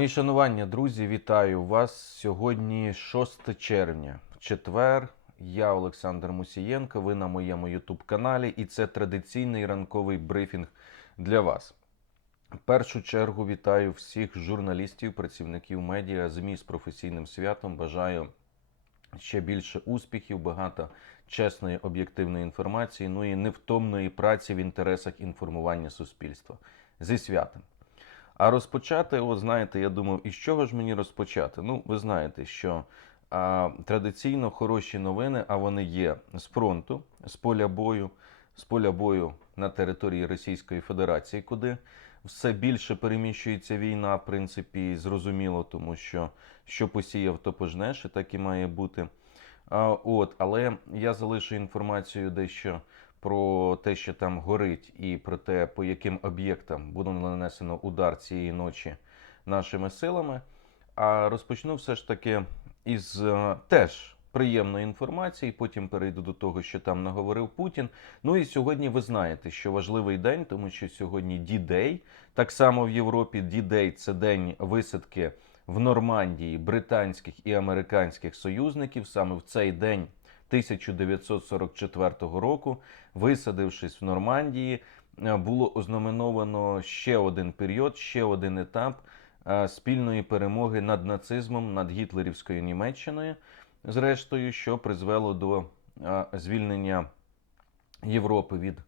Мої шанування, друзі, вітаю вас. Сьогодні 6 червня, четвер. Я Олександр Мусієнко. Ви на моєму Ютуб каналі, і це традиційний ранковий брифінг для вас. В першу чергу вітаю всіх журналістів, працівників медіа, ЗМІ з професійним святом. Бажаю ще більше успіхів, багато чесної об'єктивної інформації, ну і невтомної праці в інтересах інформування суспільства. Зі святом. А розпочати, от знаєте, я думав, із чого ж мені розпочати? Ну, ви знаєте, що а, традиційно хороші новини, а вони є з фронту, з поля бою, з поля бою на території Російської Федерації, куди все більше переміщується війна, в принципі, зрозуміло, тому що що посіяв, то пожнеш, і так і має бути. А, от, але я залишу інформацію дещо про те, що там горить, і про те, по яким об'єктам буде нанесено удар цієї ночі нашими силами. А розпочну все ж таки із е, теж приємної інформації. Потім перейду до того, що там наговорив Путін. Ну і сьогодні ви знаєте, що важливий день, тому що сьогодні D-Day. Так само в Європі D-Day – це день висадки в Нормандії британських і американських союзників. Саме в цей день 1944 року, висадившись в Нормандії, е, було ознаменовано ще один період, ще один етап е, спільної перемоги над нацизмом, над гітлерівською Німеччиною, зрештою, що призвело до е, звільнення Європи від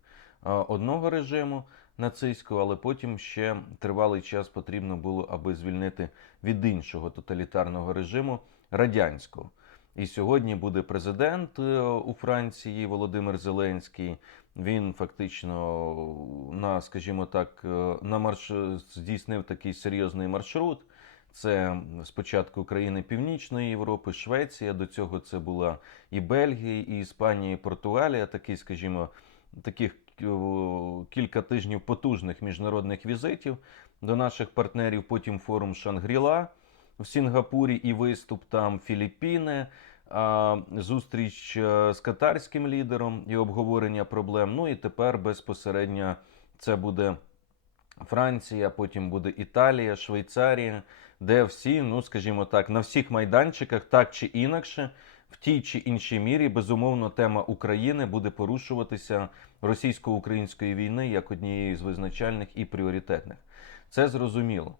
одного режиму нацистського, але потім ще тривалий час потрібно було, аби звільнити від іншого тоталітарного режиму радянського. І сьогодні буде президент е, у Франції Володимир Зеленський. Він фактично на, скажімо так, е, на марш здійснив такий серйозний маршрут. Це спочатку країни Північної Європи, Швеція. До цього це була і Бельгія, і Іспанія, і Португалія. Такий, скажімо, таких кілька тижнів потужних міжнародних візитів до наших партнерів. Потім форум Шангріла в Сінгапурі і виступ там Філіппіни, зустріч е, з катарським лідером і обговорення проблем. Ну і тепер безпосередньо це буде Франція, потім буде Італія, Швейцарія, де всі, ну скажімо так, на всіх майданчиках, так чи інакше. В тій чи іншій мірі, безумовно, тема України буде порушуватися російсько-української війни як однією з визначальних і пріоритетних. Це зрозуміло.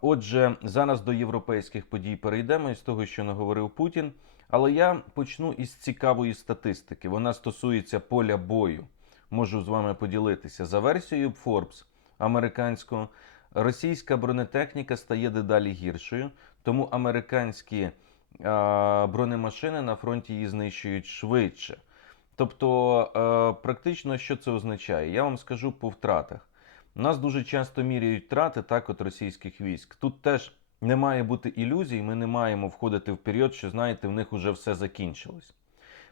Отже, зараз до європейських подій перейдемо із того, що наговорив Путін. Але я почну із цікавої статистики. Вона стосується поля бою. Можу з вами поділитися. За версією Forbes американського, російська бронетехніка стає дедалі гіршою, тому американські а, бронемашини на фронті її знищують швидше. Тобто, а, практично що це означає? Я вам скажу по втратах. Нас дуже часто міряють втрати так от російських військ. Тут теж не має бути ілюзій, ми не маємо входити в період, що знаєте, в них вже все закінчилось.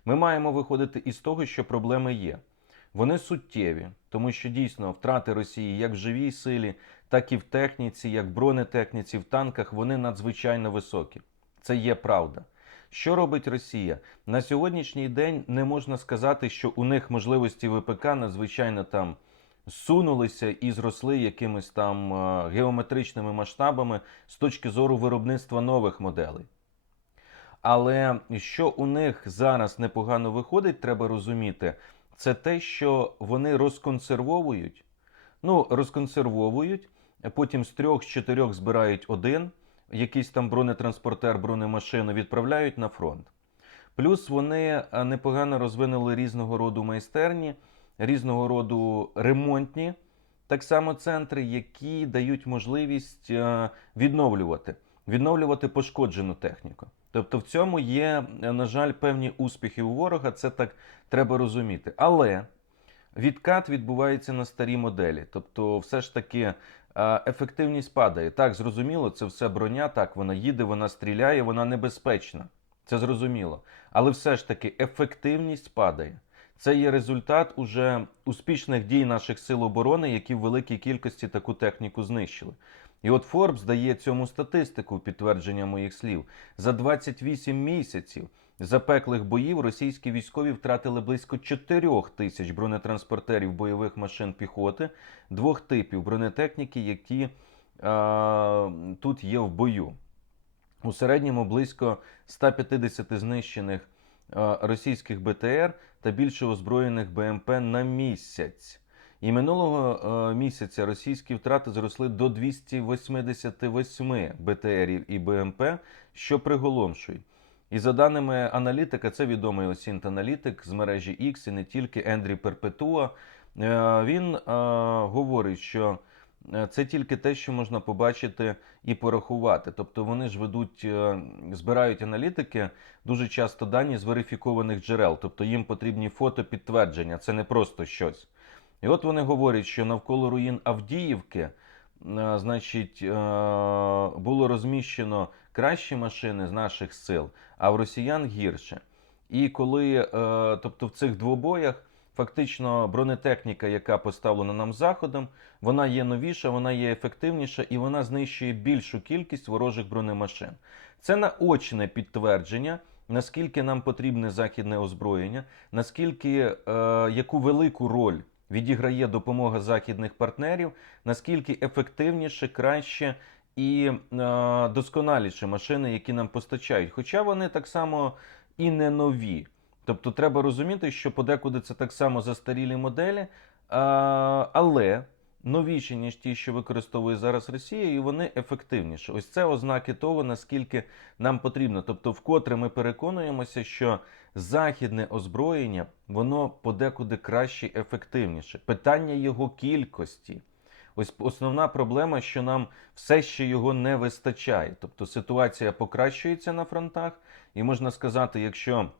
Ми маємо виходити із того, що проблеми є. Вони суттєві, тому що дійсно втрати Росії як в живій силі, так і в техніці, як в бронетехніці, в танках, вони надзвичайно високі. Це є правда. Що робить Росія? На сьогоднішній день не можна сказати, що у них можливості ВПК надзвичайно там сунулися і зросли якимись там е, геометричними масштабами з точки зору виробництва нових моделей. Але що у них зараз непогано виходить, треба розуміти, це те, що вони розконсервовують. Ну, розконсервовують, потім з трьох, з чотирьох збирають один, якийсь там бронетранспортер, бронемашину відправляють на фронт. Плюс вони е, непогано розвинули різного роду майстерні різного роду ремонтні так само центри, які дають можливість е, відновлювати, відновлювати пошкоджену техніку. Тобто в цьому є, е, на жаль, певні успіхи у ворога, це так треба розуміти. Але відкат відбувається на старій моделі. Тобто, все ж таки е, ефективність падає. Так, зрозуміло, це все броня, так, вона їде, вона стріляє, вона небезпечна. Це зрозуміло. Але все ж таки ефективність падає. Це є результат уже успішних дій наших сил оборони, які в великій кількості таку техніку знищили. І от Форбс дає цьому статистику підтвердження моїх слів. За 28 місяців запеклих боїв російські військові втратили близько 4 тисяч бронетранспортерів бойових машин піхоти, двох типів бронетехніки, які тут є в бою. У середньому близько 150 знищених е, російських БТР та більше озброєних БМП на місяць. І минулого е, місяця російські втрати зросли до 288 БТРів і БМП, що приголомшують. І за даними аналітика, це відомий осінт аналітик з мережі X і не тільки Ендрі Перпетуа. е, Він е, говорить, що це тільки те, що можна побачити і порахувати. Тобто вони ж ведуть, е, збирають аналітики дуже часто дані з верифікованих джерел, тобто їм потрібні фотопідтвердження, це не просто щось. І от вони говорять, що навколо руїн Авдіївки, е, значить, е, було розміщено кращі машини з наших сил, а в росіян гірше. І коли, е, тобто в цих двобоях, фактично бронетехніка, яка поставлена нам заходом, вона є новіша, вона є ефективніша і вона знищує більшу кількість ворожих бронемашин. Це наочне підтвердження, наскільки нам потрібне західне озброєння, наскільки е, яку велику роль відіграє допомога західних партнерів, наскільки ефективніше, краще і е, досконаліше машини, які нам постачають. Хоча вони так само і не нові. Тобто треба розуміти, що подекуди це так само застарілі моделі, але новіші, ніж ті, що використовує зараз Росія, і вони ефективніші. Ось це ознаки того, наскільки нам потрібно. Тобто, вкотре ми переконуємося, що західне озброєння воно подекуди краще і ефективніше. Питання його кількості. Ось основна проблема, що нам все ще його не вистачає. Тобто ситуація покращується на фронтах, і можна сказати, якщо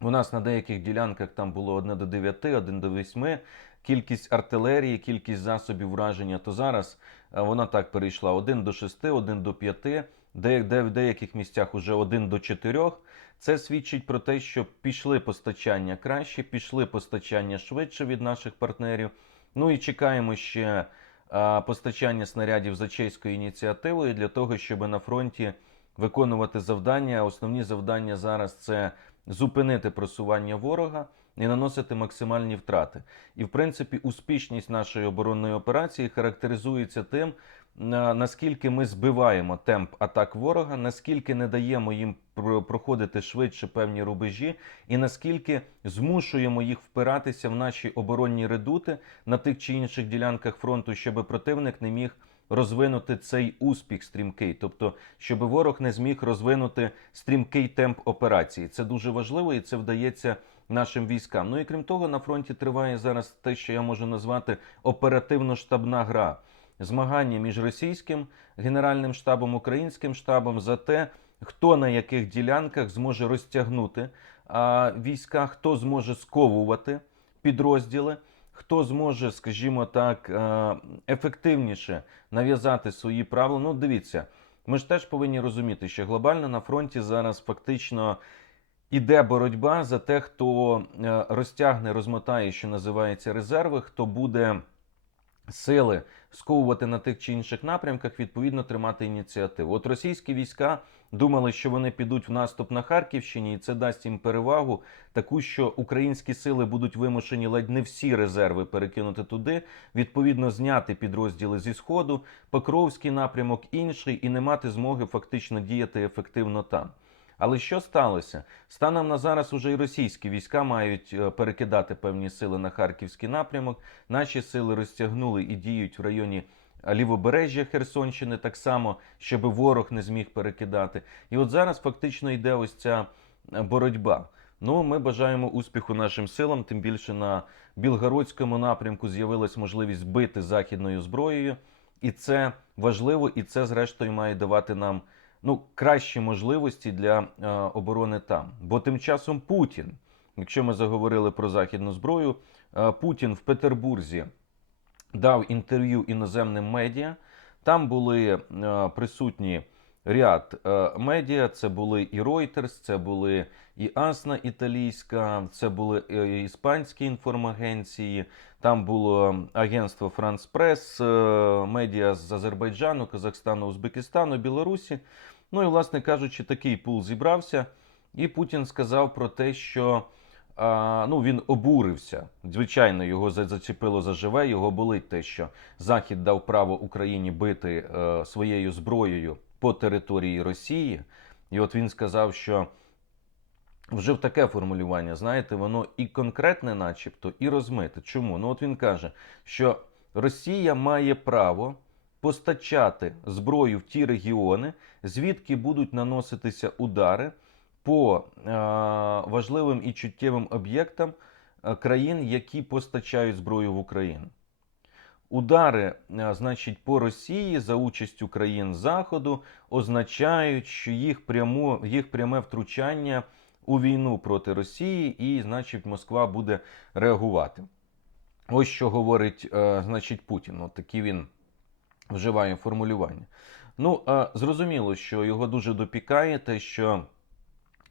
у нас на деяких ділянках там було 1 до 9, 1 до 8, кількість артилерії, кількість засобів враження, то зараз е, вона так перейшла 1 до 6, 1 до 5, де, де в деяких місцях уже 1 до 4. Це свідчить про те, що пішли постачання краще, пішли постачання швидше від наших партнерів. Ну і чекаємо ще а, постачання снарядів за чеською ініціативою для того, щоб на фронті виконувати завдання. Основні завдання зараз це зупинити просування ворога і наносити максимальні втрати. І, в принципі, успішність нашої оборонної операції характеризується тим, наскільки ми збиваємо темп атак ворога, наскільки не даємо їм про- проходити швидше певні рубежі, і наскільки змушуємо їх впиратися в наші оборонні редути на тих чи інших ділянках фронту, щоб противник не міг розвинути цей успіх стрімкий, тобто, щоб ворог не зміг розвинути стрімкий темп операції. Це дуже важливо і це вдається нашим військам. Ну і крім того, на фронті триває зараз те, що я можу назвати оперативно-штабна гра. Змагання між російським генеральним штабом, українським штабом за те, хто на яких ділянках зможе розтягнути а, війська, хто зможе сковувати підрозділи, хто зможе, скажімо так, е, ефективніше нав'язати свої правила. Ну, дивіться, ми ж теж повинні розуміти, що глобально на фронті зараз фактично іде боротьба за те, хто е, розтягне, розмотає, що називається резерви, хто буде сили сковувати на тих чи інших напрямках, відповідно тримати ініціативу. От російські війська думали, що вони підуть в наступ на Харківщині, і це дасть їм перевагу, таку, що українські сили будуть вимушені ледь не всі резерви перекинути туди, відповідно зняти підрозділи зі сходу, Покровський напрямок інший, і не мати змоги фактично діяти ефективно там. Але що сталося? Станом на зараз уже і російські війська мають е, перекидати певні сили на харківський напрямок. Наші сили розтягнули і діють в районі е, лівобережжя Херсонщини так само, щоб ворог не зміг перекидати. І от зараз фактично йде ось ця е, боротьба. Ну, ми бажаємо успіху нашим силам. Тим більше на Білгородському напрямку з'явилась можливість бити західною зброєю, і це важливо, і це зрештою має давати нам ну, кращі можливості для е, оборони там. Бо тим часом Путін, якщо ми заговорили про західну зброю, е, Путін в Петербурзі дав інтерв'ю іноземним медіа. Там були е, присутні ряд медіа. Це були і Reuters, це були і Асна Італійська, це були е, іспанські інформагенції. Там було агентство Франс Прес, медіа з Азербайджану, Казахстану, Узбекистану, Білорусі. Ну і, власне кажучи, такий пул зібрався. І Путін сказав про те, що а, ну, він обурився. Звичайно, його за- зачепило заживе. Його болить те, що Захід дав право Україні бити е, своєю зброєю по території Росії. І от він сказав, що вже в таке формулювання, знаєте, воно і конкретне, начебто, і розмите. Чому? Ну, от він каже, що Росія має право постачати зброю в ті регіони, звідки будуть наноситися удари по е, важливим і чуттєвим об'єктам е, країн, які постачають зброю в Україну. Удари, е, значить, по Росії за участю країн Заходу означають, що їх, прямо, їх пряме втручання у війну проти Росії, і, значить, Москва буде реагувати. Ось що говорить, значить, Путін. От такі він вживає формулювання. Ну, е, зрозуміло, що його дуже допікає те, що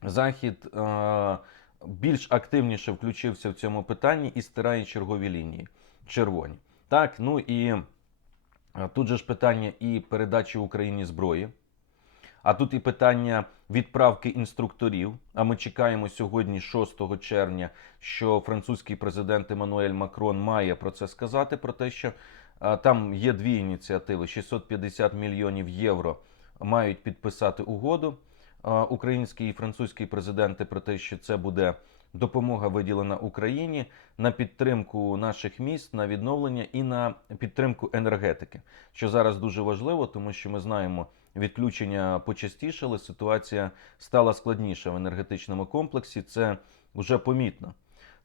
Захід е, більш активніше включився в цьому питанні і стирає чергові лінії червоні. Так, ну і е, тут же ж питання і передачі Україні зброї. А тут і питання відправки інструкторів. А ми чекаємо сьогодні, 6 червня, що французький президент Еммануель Макрон має про це сказати: про те, що там є дві ініціативи: 650 мільйонів євро мають підписати угоду. Український і французький президенти про те, що це буде допомога виділена Україні на підтримку наших міст, на відновлення і на підтримку енергетики, що зараз дуже важливо, тому що ми знаємо, відключення почастішали, ситуація стала складніша в енергетичному комплексі. Це вже помітно.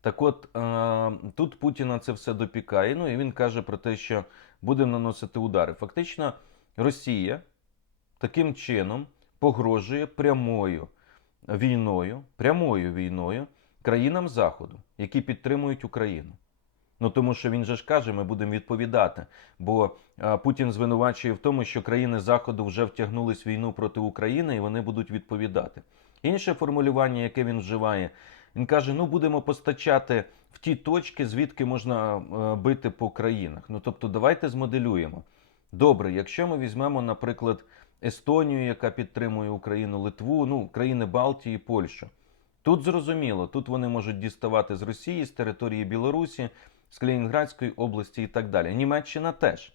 Так от е, тут Путіна це все допікає. Ну і він каже про те, що будемо наносити удари. Фактично, Росія таким чином погрожує прямою війною, прямою війною країнам Заходу, які підтримують Україну. Ну тому що він же ж каже, ми будемо відповідати. Бо а, Путін звинувачує в тому, що країни Заходу вже втягнулись в війну проти України і вони будуть відповідати. Інше формулювання, яке він вживає, він каже: ну будемо постачати в ті точки, звідки можна е, бити по країнах. Ну тобто, давайте змоделюємо. Добре, якщо ми візьмемо, наприклад, Естонію, яка підтримує Україну, Литву, ну країни Балтії, Польщу. Тут зрозуміло, тут вони можуть діставати з Росії, з території Білорусі, з Калінінградської області і так далі. Німеччина теж.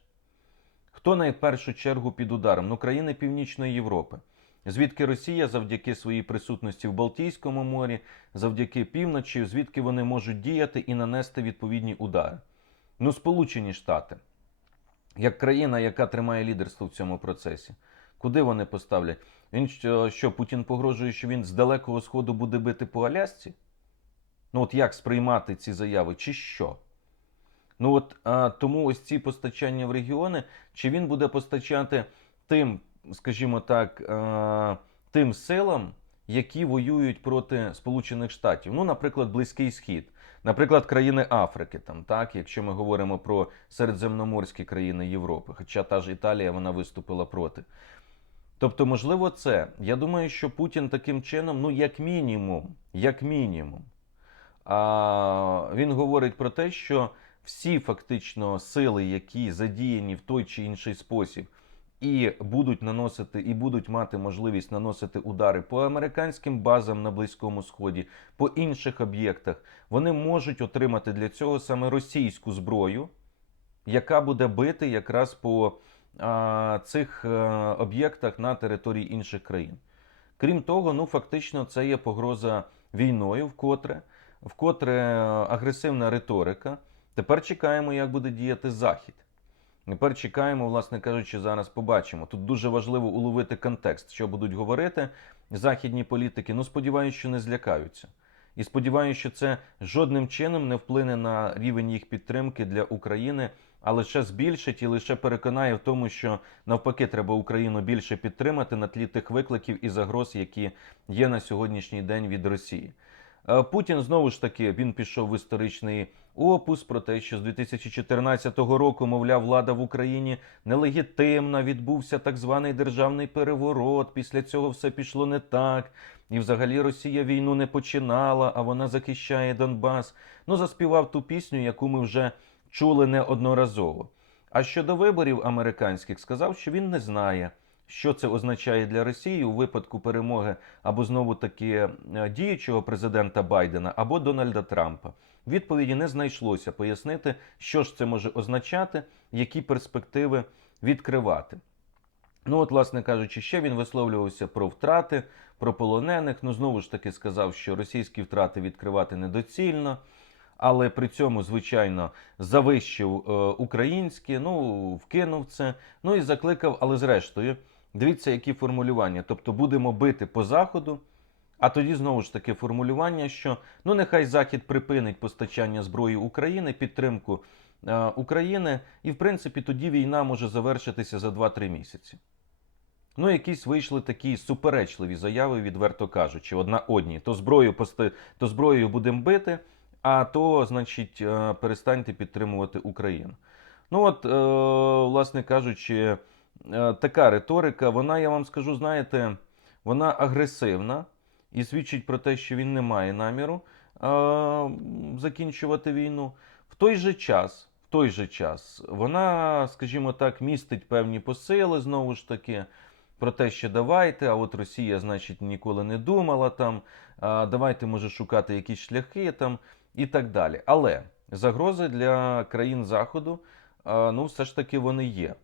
Хто найпершу чергу під ударом? Ну, країни Північної Європи. Звідки Росія завдяки своїй присутності в Балтійському морі, завдяки півночі, звідки вони можуть діяти і нанести відповідні удари? Ну, Сполучені Штати, як країна, яка тримає лідерство в цьому процесі, куди вони поставлять? Він що, що Путін погрожує, що він з далекого сходу буде бити по Алясці? Ну от як сприймати ці заяви, чи що? Ну от а, тому ось ці постачання в регіони, чи він буде постачати тим, скажімо так, а, тим силам, які воюють проти Сполучених Штатів? Ну, наприклад, Близький Схід, наприклад, країни Африки, там так, якщо ми говоримо про середземноморські країни Європи, хоча та ж Італія вона виступила проти. Тобто, можливо, це. Я думаю, що Путін таким чином, ну, як мінімум, як мінімум, а, він говорить про те, що всі фактично сили, які задіяні в той чи інший спосіб, і будуть наносити, і будуть мати можливість наносити удари по американським базам на Близькому Сході, по інших об'єктах, вони можуть отримати для цього саме російську зброю, яка буде бити якраз по а, цих е, об'єктах на території інших країн. Крім того, ну фактично це є погроза війною, вкотре, вкотре е, агресивна риторика. Тепер чекаємо, як буде діяти Захід. Тепер чекаємо, власне кажучи, зараз побачимо. Тут дуже важливо уловити контекст, що будуть говорити західні політики. Ну, сподіваюся, що не злякаються. І сподіваюся, що це жодним чином не вплине на рівень їх підтримки для України, а лише збільшить і лише переконає в тому, що навпаки треба Україну більше підтримати на тлі тих викликів і загроз, які є на сьогоднішній день від Росії. Е, Путін знову ж таки він пішов в історичний опус про те, що з 2014 року, мовляв, влада в Україні нелегітимна, відбувся так званий державний переворот. Після цього все пішло не так. І взагалі Росія війну не починала, а вона захищає Донбас. Ну, заспівав ту пісню, яку ми вже чули неодноразово. А щодо виборів американських, сказав, що він не знає, що це означає для Росії у випадку перемоги або знову таки е, діючого президента Байдена або Дональда Трампа. Відповіді не знайшлося пояснити, що ж це може означати, які перспективи відкривати. Ну, от, власне кажучи, ще він висловлювався про втрати, про полонених. Ну, знову ж таки сказав, що російські втрати відкривати недоцільно, але при цьому, звичайно, завищив е, українські, ну, вкинув це, ну і закликав, але зрештою, дивіться, які формулювання. Тобто будемо бити по заходу. А тоді знову ж таки формулювання, що ну нехай Захід припинить постачання зброї України, підтримку е, України, і в принципі тоді війна може завершитися за 2-3 місяці. Ну, якісь вийшли такі суперечливі заяви, відверто кажучи, одна одній. То зброю пости... то зброєю будемо бити, а то, значить, е, перестаньте підтримувати Україну. Ну от, е, власне кажучи, така риторика, вона, я вам скажу, знаєте, вона агресивна і свідчить про те, що він не має наміру е, закінчувати війну. В той же час, в той же час, вона, скажімо так, містить певні посили знову ж таки. Про те, що давайте, а от Росія, значить, ніколи не думала там, а, давайте може шукати якісь шляхи там і так далі. Але загрози для країн Заходу, а, ну, все ж таки вони є.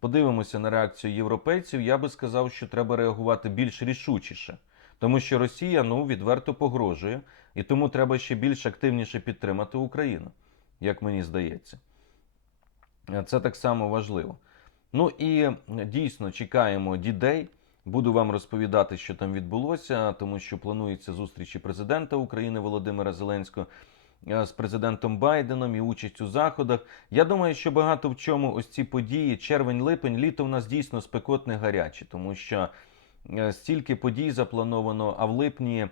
Подивимося на реакцію європейців. Я би сказав, що треба реагувати більш рішучіше, тому що Росія ну відверто погрожує, і тому треба ще більш активніше підтримати Україну, як мені здається. Це так само важливо. Ну і дійсно чекаємо дідей. Буду вам розповідати, що там відбулося, тому що планується зустрічі президента України Володимира Зеленського з президентом Байденом і участь у заходах. Я думаю, що багато в чому ось ці події, червень-липень, літо в нас дійсно спекотне гаряче, тому що е, стільки подій заплановано, а в липні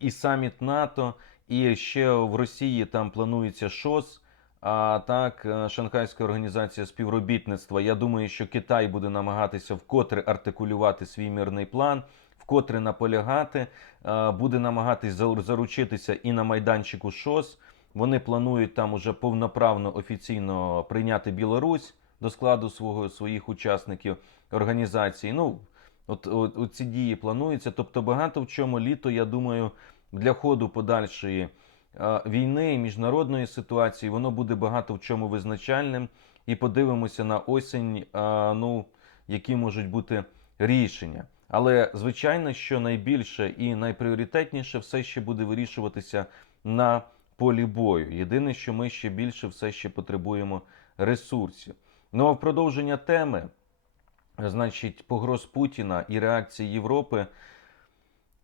і саміт НАТО, і ще в Росії там планується ШОС. А так, е, Шанхайська організація співробітництва. Я думаю, що Китай буде намагатися вкотре артикулювати свій мирний план, вкотре наполягати, е, буде намагатись заручитися і на майданчику ШОС. Вони планують там уже повноправно офіційно прийняти Білорусь до складу свого своїх учасників організації. Ну от, от, от ці дії плануються. Тобто, багато в чому літо, я думаю, для ходу подальшої війни і міжнародної ситуації, воно буде багато в чому визначальним. І подивимося на осінь, ну, які можуть бути рішення. Але звичайно, що найбільше і найпріоритетніше все ще буде вирішуватися на полі бою. Єдине, що ми ще більше все ще потребуємо ресурсів. Ну а в продовження теми, значить, погроз Путіна і реакції Європи,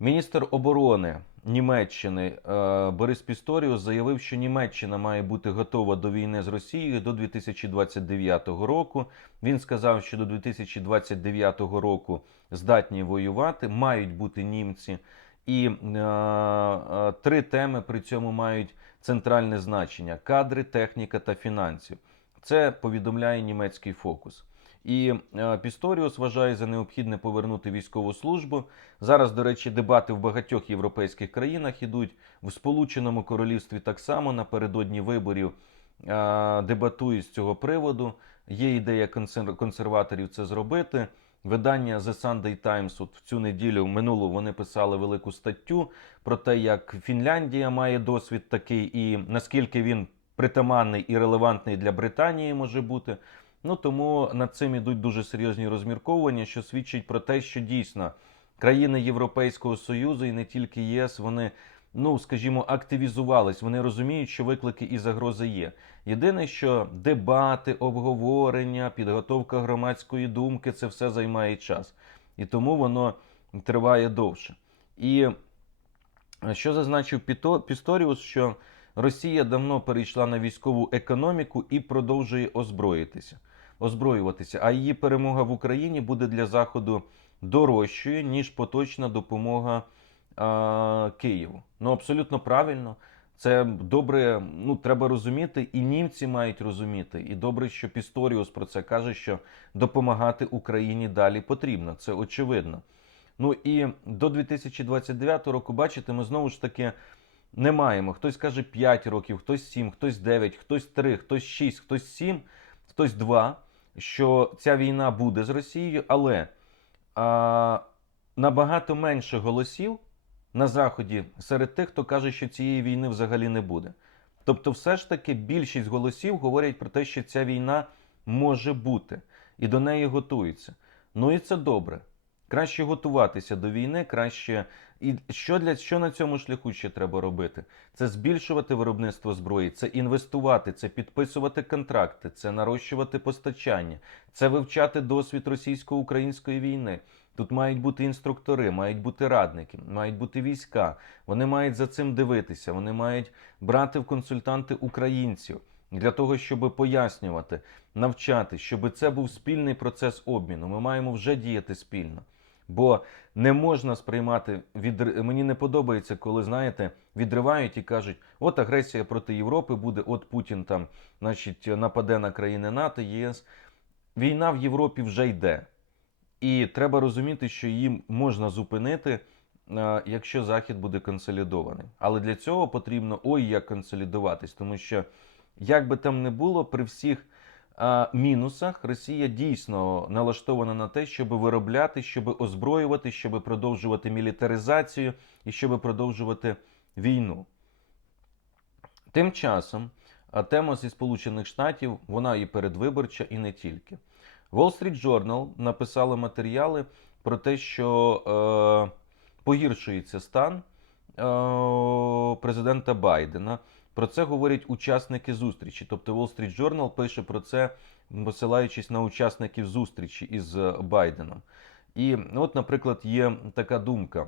міністр оборони Німеччини е, Борис Пісторіус заявив, що Німеччина має бути готова до війни з Росією до 2029 року. Він сказав, що до 2029 року здатні воювати, мають бути німці, і е, е, три теми при цьому мають центральне значення: кадри, техніка та фінансів. Це повідомляє німецький фокус. І е, Пісторіус вважає за необхідне повернути військову службу. Зараз, до речі, дебати в багатьох європейських країнах ідуть в Сполученому Королівстві так само напередодні виборів е, дебатують з цього приводу. Є ідея консерваторів це зробити. Видання The Sunday Times от в цю неділю минулу вони писали велику статтю про те, як Фінляндія має досвід такий, і наскільки він притаманний і релевантний для Британії може бути. Ну тому над цим ідуть дуже серйозні розмірковування, що свідчить про те, що дійсно країни Європейського союзу і не тільки ЄС, вони. Ну, скажімо, активізувались, вони розуміють, що виклики і загрози є. Єдине, що дебати, обговорення, підготовка громадської думки це все займає час. І тому воно триває довше. І що зазначив Пісторіус, що Росія давно перейшла на військову економіку і продовжує озброїтися озброюватися. А її перемога в Україні буде для Заходу дорожчою, ніж поточна допомога Києву. Ну абсолютно правильно. Це добре, ну треба розуміти, і німці мають розуміти. І добре, що Пісторіус про це каже, що допомагати Україні далі потрібно. Це очевидно. Ну і до 2029 року, бачите, ми знову ж таки не маємо. Хтось каже 5 років, хтось 7, хтось 9, хтось 3, хтось 6, хтось 7, хтось 2 що ця війна буде з Росією, але а, набагато менше голосів на Заході серед тих, хто каже, що цієї війни взагалі не буде. Тобто, все ж таки більшість голосів говорять про те, що ця війна може бути, і до неї готуються. Ну і це добре. Краще готуватися до війни, краще. І що для що на цьому шляху ще треба робити? Це збільшувати виробництво зброї, це інвестувати, це підписувати контракти, це нарощувати постачання, це вивчати досвід російсько-української війни. Тут мають бути інструктори, мають бути радники, мають бути війська. Вони мають за цим дивитися, вони мають брати в консультанти українців для того, щоб пояснювати, навчати, щоб це був спільний процес обміну. Ми маємо вже діяти спільно. Бо не можна сприймати від мені не подобається, коли знаєте, відривають і кажуть, от агресія проти Європи буде, от Путін там, значить, нападе на країни НАТО, ЄС. Війна в Європі вже йде. І треба розуміти, що її можна зупинити, е, якщо Захід буде консолідований. Але для цього потрібно ой як консолідуватись, тому що як би там не було, при всіх а, мінусах Росія дійсно налаштована на те, щоб виробляти, щоб озброювати, щоб продовжувати мілітаризацію і щоб продовжувати війну. Тим часом а, тема зі Сполучених Штатів вона і передвиборча, і не тільки. Wall Street Journal написали матеріали про те, що е, погіршується стан е, президента Байдена. Про це говорять учасники зустрічі. Тобто Wall Street Journal пише про це, посилаючись на учасників зустрічі із Байденом. І от, наприклад, є така думка.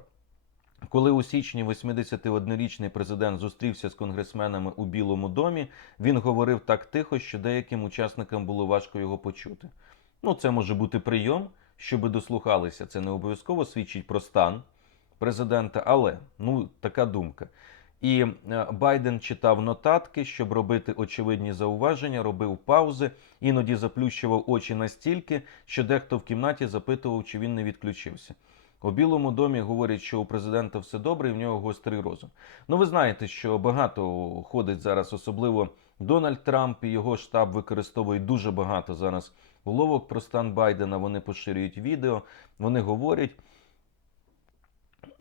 Коли у січні 81-річний президент зустрівся з конгресменами у Білому домі, він говорив так тихо, що деяким учасникам було важко його почути. Ну, це може бути прийом, щоби дослухалися. Це не обов'язково свідчить про стан президента, але ну така думка. І е, Байден читав нотатки, щоб робити очевидні зауваження, робив паузи, іноді заплющував очі настільки, що дехто в кімнаті запитував, чи він не відключився. У Білому домі говорять, що у президента все добре, і в нього гострий розум. Ну, ви знаєте, що багато ходить зараз, особливо Дональд Трамп і його штаб використовують дуже багато зараз уловок про стан Байдена. Вони поширюють відео, вони говорять.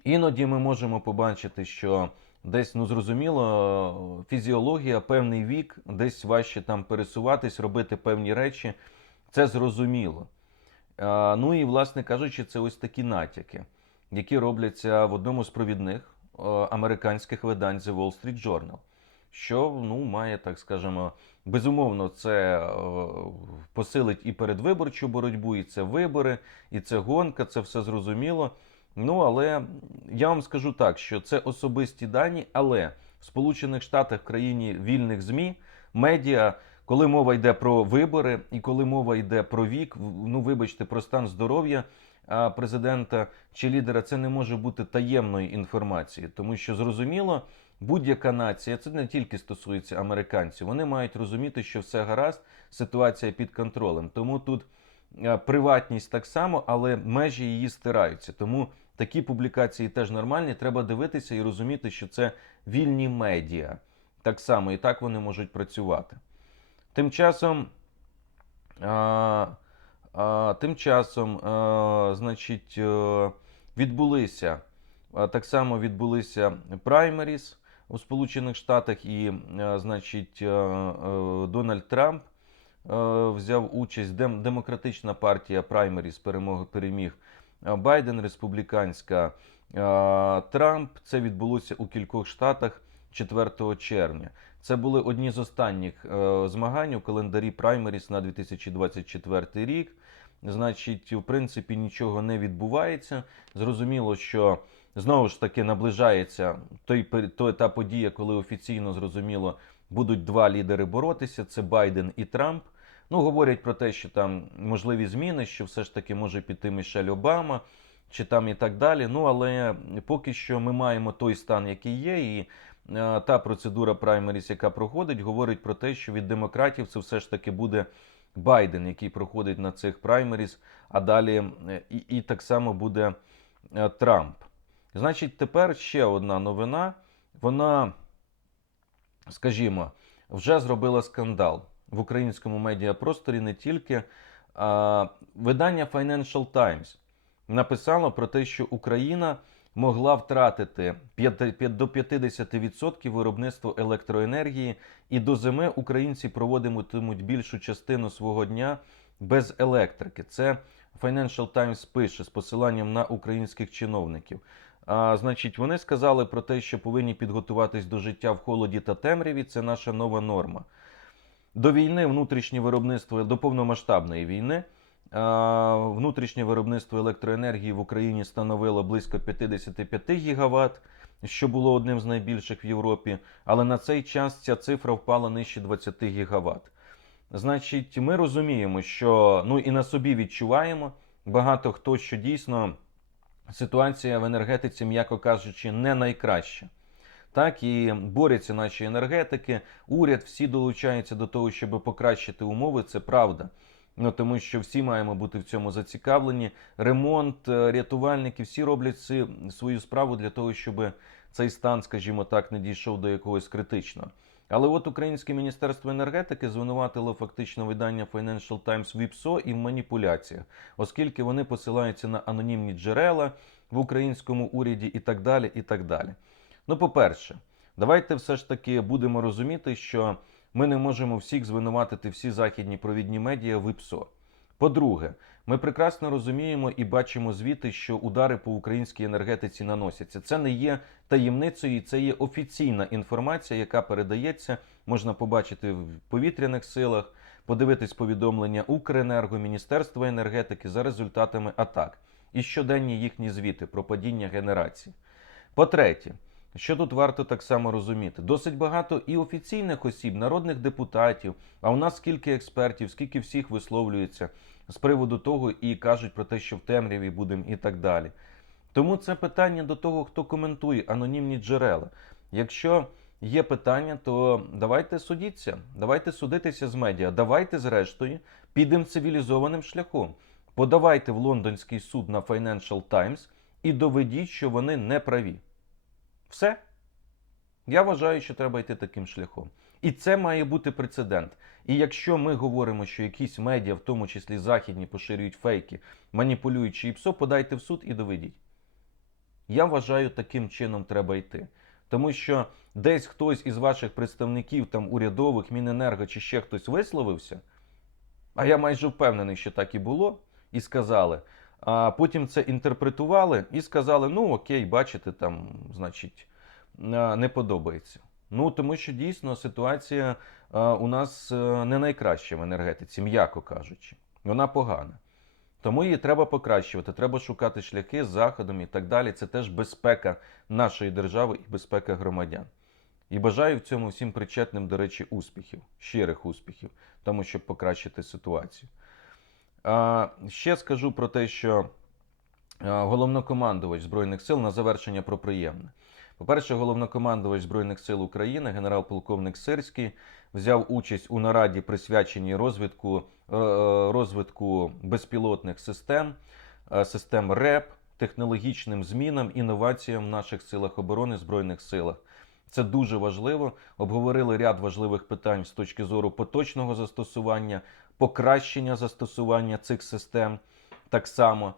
Іноді ми можемо побачити, що десь ну зрозуміло, фізіологія, певний вік, десь важче там пересуватись, робити певні речі. Це зрозуміло. Ну і, власне кажучи, це ось такі натяки, які робляться в одному з провідних американських видань The Wall Street Journal, що ну, має, так скажемо, безумовно, це е, посилить і передвиборчу боротьбу, і це вибори, і це гонка, це все зрозуміло. Ну, але я вам скажу так, що це особисті дані, але в Сполучених Штатах, в країні вільних ЗМІ, медіа, коли мова йде про вибори і коли мова йде про вік, ну вибачте, про стан здоров'я президента чи лідера, це не може бути таємної інформації, тому що зрозуміло, будь-яка нація, це не тільки стосується американців, вони мають розуміти, що все гаразд, ситуація під контролем. Тому тут приватність так само, але межі її стираються. Тому такі публікації теж нормальні. Треба дивитися і розуміти, що це вільні медіа. Так само і так вони можуть працювати. Тим часом, а, а, тим часом, а, значить, е, відбулися так само відбулися праймеріс у Сполучених Штатах, і, значить, а, а, Дональд Трамп взяв участь. Дем, демократична партія праймеріс переміг Байден, республіканська Трамп. Це відбулося у кількох штатах 4 червня. Це були одні з останніх е, змагань у календарі праймеріс на 2024 рік. Значить, в принципі, нічого не відбувається. Зрозуміло, що знову ж таки наближається той, той та подія, коли офіційно зрозуміло будуть два лідери боротися: це Байден і Трамп. Ну, говорять про те, що там можливі зміни, що все ж таки може піти Мішель Обама, чи там і так далі. Ну, але поки що ми маємо той стан, який є, і е, та процедура праймеріс, яка проходить, говорить про те, що від демократів це все ж таки буде Байден, який проходить на цих праймеріс, а далі е, і, і так само буде е, Трамп. Значить, тепер ще одна новина. Вона, скажімо, вже зробила скандал в українському медіапросторі не тільки а, видання Financial Times написало про те, що Україна могла втратити п'яти- п'ят- до 50% виробництва електроенергії, і до зими українці проводитимуть більшу частину свого дня без електрики. Це Financial Times пише з посиланням на українських чиновників. А, значить, вони сказали про те, що повинні підготуватись до життя в холоді та темряві. Це наша нова норма. До війни внутрішнє виробництво до повномасштабної війни. Внутрішнє виробництво електроенергії в Україні становило близько 55 гігават, що було одним з найбільших в Європі. Але на цей час ця цифра впала нижче 20 гігават. Значить, ми розуміємо, що ну і на собі відчуваємо багато хто, що дійсно ситуація в енергетиці, м'яко кажучи, не найкраща. Так і борються наші енергетики, уряд всі долучаються до того, щоб покращити умови. Це правда. Ну тому що всі маємо бути в цьому зацікавлені. Ремонт, е, рятувальники, всі роблять свою справу для того, щоб цей стан, скажімо так, не дійшов до якогось критичного. Але от Українське міністерство енергетики звинуватило фактично видання Financial Times в ІПСО і в маніпуляціях, оскільки вони посилаються на анонімні джерела в українському уряді і так далі. і так далі. Ну, по-перше, давайте все ж таки будемо розуміти, що ми не можемо всіх звинуватити всі західні провідні медіа в ІПСО. По-друге, ми прекрасно розуміємо і бачимо звіти, що удари по українській енергетиці наносяться. Це не є таємницею, це є офіційна інформація, яка передається. Можна побачити в повітряних силах, подивитись повідомлення Укренерго, Міністерства енергетики за результатами атак і щоденні їхні звіти про падіння генерації. По-третє, що тут варто так само розуміти? Досить багато і офіційних осіб, народних депутатів. А у нас скільки експертів, скільки всіх висловлюється з приводу того і кажуть про те, що в темряві будемо і так далі. Тому це питання до того, хто коментує анонімні джерела. Якщо є питання, то давайте судіться, давайте судитися з медіа, давайте, зрештою, підемо цивілізованим шляхом. Подавайте в лондонський суд на Financial Times і доведіть, що вони не праві. Все. Я вважаю, що треба йти таким шляхом. І це має бути прецедент. І якщо ми говоримо, що якісь медіа, в тому числі західні, поширюють фейки, маніпулюючи ІПСО, подайте в суд і доведіть. Я вважаю, таким чином треба йти. Тому що десь хтось із ваших представників, там урядових, Міненерго чи ще хтось висловився, а я майже впевнений, що так і було, і сказали. А потім це інтерпретували і сказали: ну окей, бачите, там, значить, не подобається. Ну тому що дійсно ситуація у нас е, не найкраща в енергетиці, м'яко кажучи. Вона погана. Тому її треба покращувати, треба шукати шляхи з заходом і так далі. Це теж безпека нашої держави і безпека громадян. І бажаю в цьому всім причетним, до речі, успіхів, щирих успіхів, тому щоб покращити ситуацію. А, ще скажу про те, що а, головнокомандувач Збройних сил на завершення про приємне. По-перше, головнокомандувач Збройних сил України, генерал-полковник Сирський, взяв участь у нараді, присвяченій розвитку, е, е, розвитку безпілотних систем, е, систем РЕП, технологічним змінам, інноваціям в наших силах оборони Збройних силах. Це дуже важливо. Обговорили ряд важливих питань з точки зору поточного застосування, покращення застосування цих систем так само.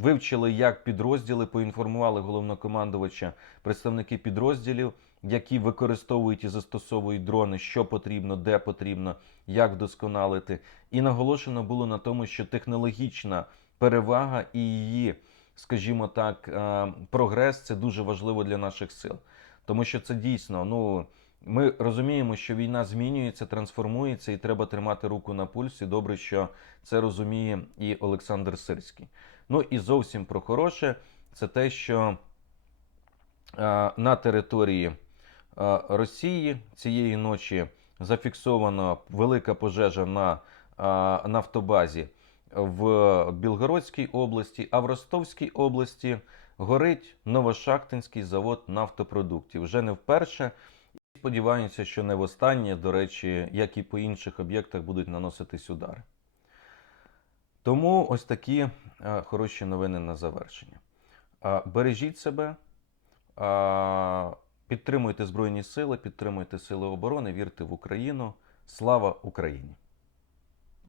Вивчили, як підрозділи, поінформували головнокомандувача представники підрозділів, які використовують і застосовують дрони, що потрібно, де потрібно, як вдосконалити. І наголошено було на тому, що технологічна перевага і її, скажімо так, прогрес це дуже важливо для наших сил. Тому що це дійсно, ну. Ми розуміємо, що війна змінюється, трансформується, і треба тримати руку на пульсі. Добре, що це розуміє і Олександр Сирський. Ну і зовсім про хороше, це те, що е, на території е, Росії цієї ночі зафіксовано велика пожежа на е, нафтобазі в Білгородській області, а в Ростовській області горить Новошахтинський завод нафтопродуктів. Вже не вперше. Сподіваюся, що не востаннє, до речі, як і по інших об'єктах будуть наноситись удари. Тому ось такі е, хороші новини на завершення. Е, бережіть себе, е, підтримуйте Збройні Сили, підтримуйте Сили оборони, вірте в Україну. Слава Україні!